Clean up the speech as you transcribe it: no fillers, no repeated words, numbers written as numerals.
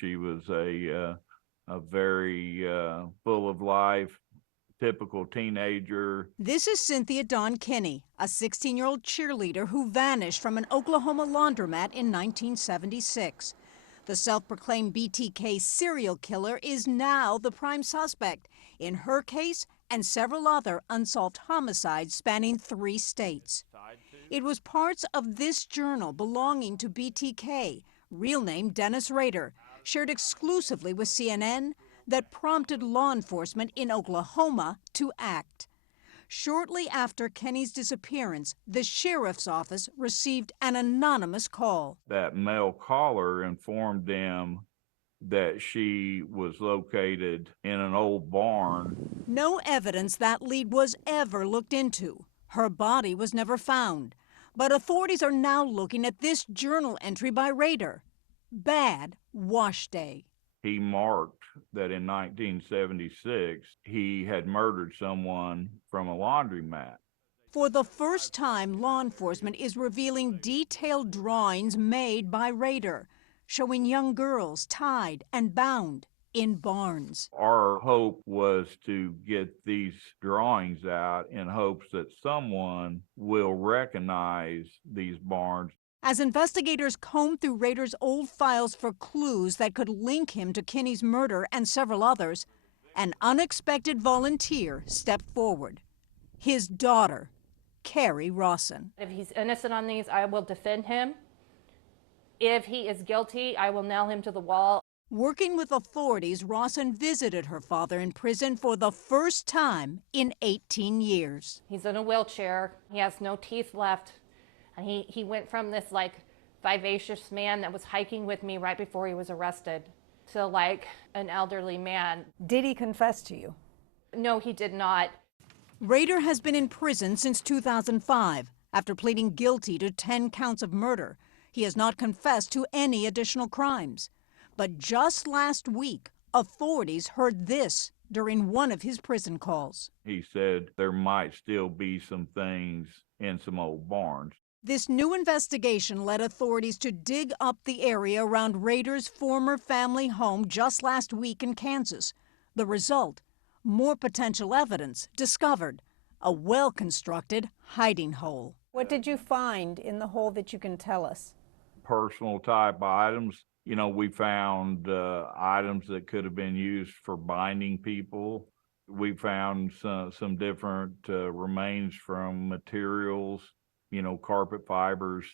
She was a very full of life, typical teenager. This is Cynthia Dawn Kinney, a 16-year-old cheerleader who vanished from an Oklahoma laundromat in 1976. The self-proclaimed BTK serial killer is now the prime suspect in her case and several other unsolved homicides spanning 3 states. It was parts of this journal belonging to BTK, real name Dennis Rader, shared exclusively with CNN, that prompted law enforcement in Oklahoma to act. Shortly after Kenny's disappearance, the sheriff's office received an anonymous call. That male caller informed them that she was located in an old barn. No evidence that lead was ever looked into. Her body was never found. But authorities are now looking at this journal entry by Rader. Bad wash day. He marked that in 1976 he had murdered someone from a laundromat. For the first time, law enforcement is revealing detailed drawings made by Rader, showing young girls tied and bound in barns. Our hope was to get these drawings out in hopes that someone will recognize these barns. As investigators combed through Rader's old files for clues that could link him to Kinney's murder and several others, an unexpected volunteer stepped forward. His daughter, Carrie Rawson. If he's innocent on these, I will defend him. If he is guilty, I will nail him to the wall. Working with authorities, Rawson visited her father in prison for the first time in 18 years. He's in a wheelchair. He has no teeth left. And he went from this like vivacious man that was hiking with me right before he was arrested to like an elderly man. Did he confess to you? No, he did not. Rader has been in prison since 2005 after pleading guilty to 10 counts of murder. He has not confessed to any additional crimes. But just last week, authorities heard this during one of his prison calls. He said there might still be some things in some old barns. This new investigation led authorities to dig up the area around Rader's former family home just last week in Kansas. The result, more potential evidence discovered, a well-constructed hiding hole. What did you find in the hole that you can tell us? Personal type items. You know, we found items that could have been used for binding people. We found some different remains from materials, you know, carpet fibers,